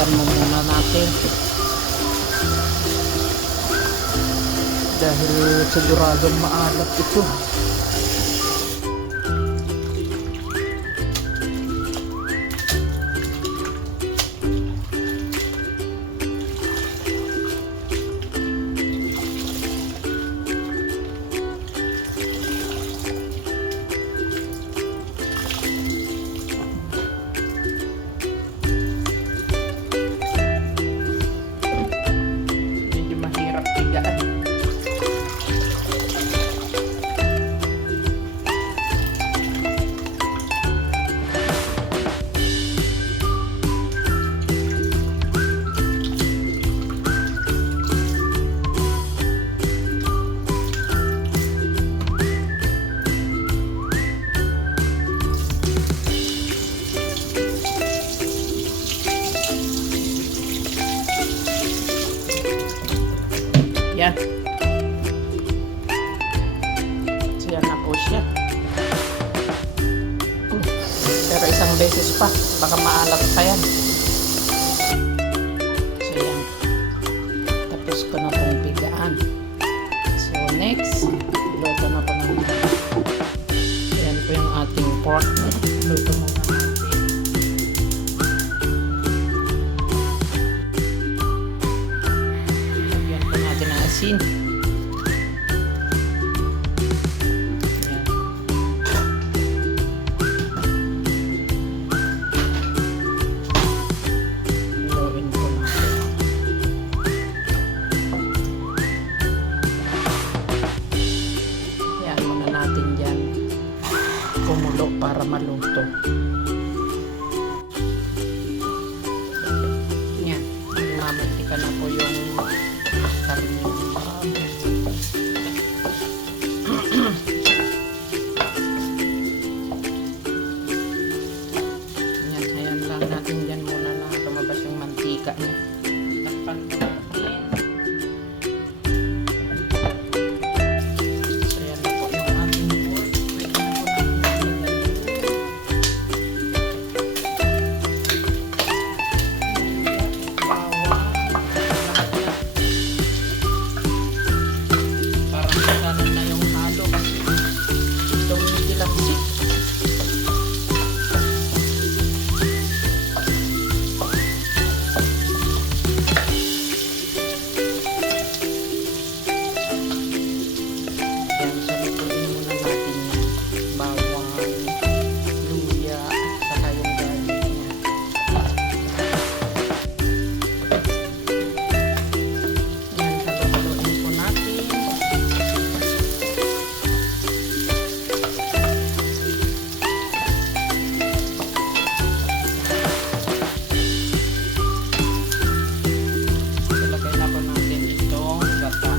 Takpan mo muna natin. Dahil siguradong maalat ito. Medyo mahirap tigaan. Yan. So, yan na po siya. Pero isang beses pa. Baka maalat pa yan. So, yan. Tapos ko na pong pigaan. So, next. Luto na po naman. So, yan po yung ating pork. Luto na natin. Lagyan po natin ang asin. Yan. Haluin po natin. Yan muna natin dyan. Kumulo para maluto. Yan. Mamantika na po yung karne ng baboy. Yan, ayan lang natin dyan muna na lumabas yung mantika niya. Takpan po natin. So, yan na po yung ating pork. Pwede na po natin ilagay. Bawang. Lahat yan. Parang masalan na yung halo kasi tumigilangsik. Yan, so lutuin muna natin yan. Bawang, luya, saka yung garlic niya. Yan, halo-haloin po natin. Ilagay na po natin itong gata.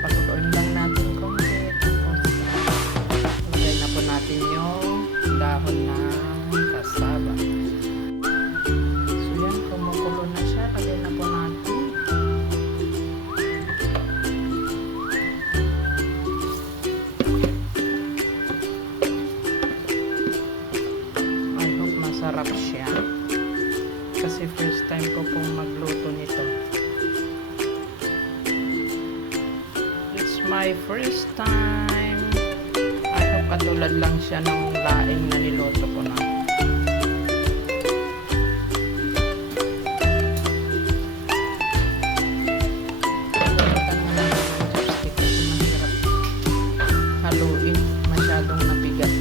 Pakuloyin lang natin konti. Ilagay na po natin yung dahon ng kasaba. So yan, kumukulo na siya. Lagay na po natin. I hope masarap siya. Kasi first time ko pong magluto nito. It's my first time. I hope katulad lang siya ng laing na niluto ko na. Gamitan mo lang ng chopstick kasi mahirap haluin. Masyadong nabigat.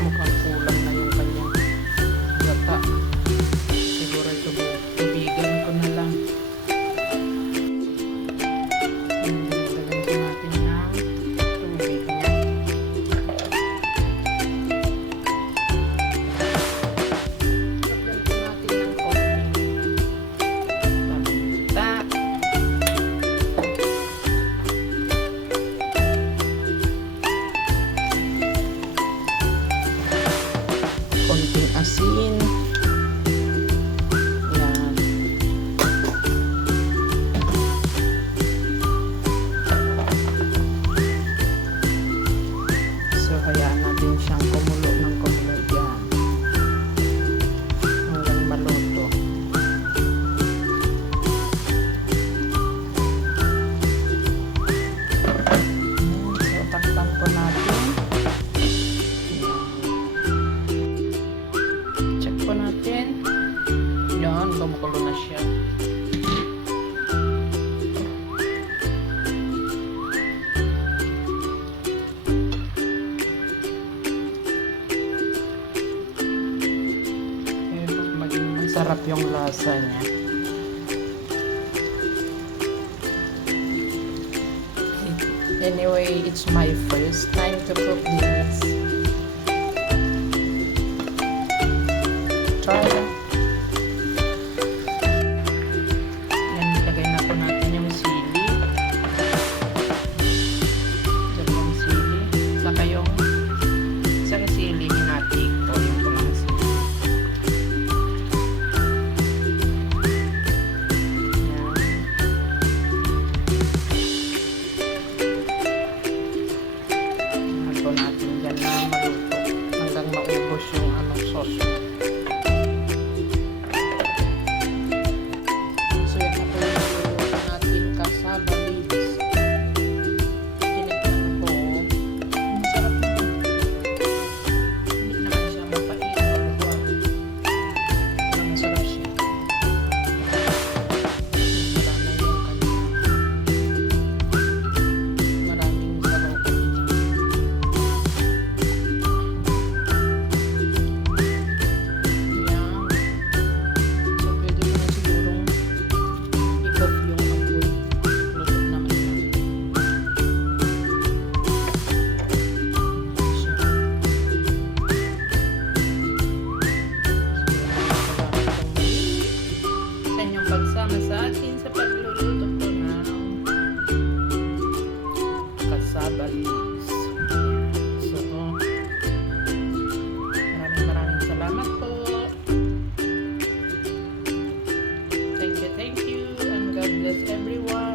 Mukhang kulang na yung kanyang gata. Siguro ito tubigan ko na lang. Dagdagan ko natin ng yung lasa niya. Anyway, it's my first time to cook this. Try lang. Yan, ilagay na po natin yung sili. Dalawang sili. Saka yung isang sili, hinati ko yung pulang sili. Natin dyan na maluto hanggang maubos yung sauce. So yan na po yung maluto natin cassava leaves. Tinikman ko, masarap naman. Hindi naman siya mapait or what. Masarap siya. Marami yung kanya. Maraming sabaw kanina. Pagsama sa atin sa pagluluto ko ng cassava leaves. So, maraming salamat po. Thank you, and God bless everyone.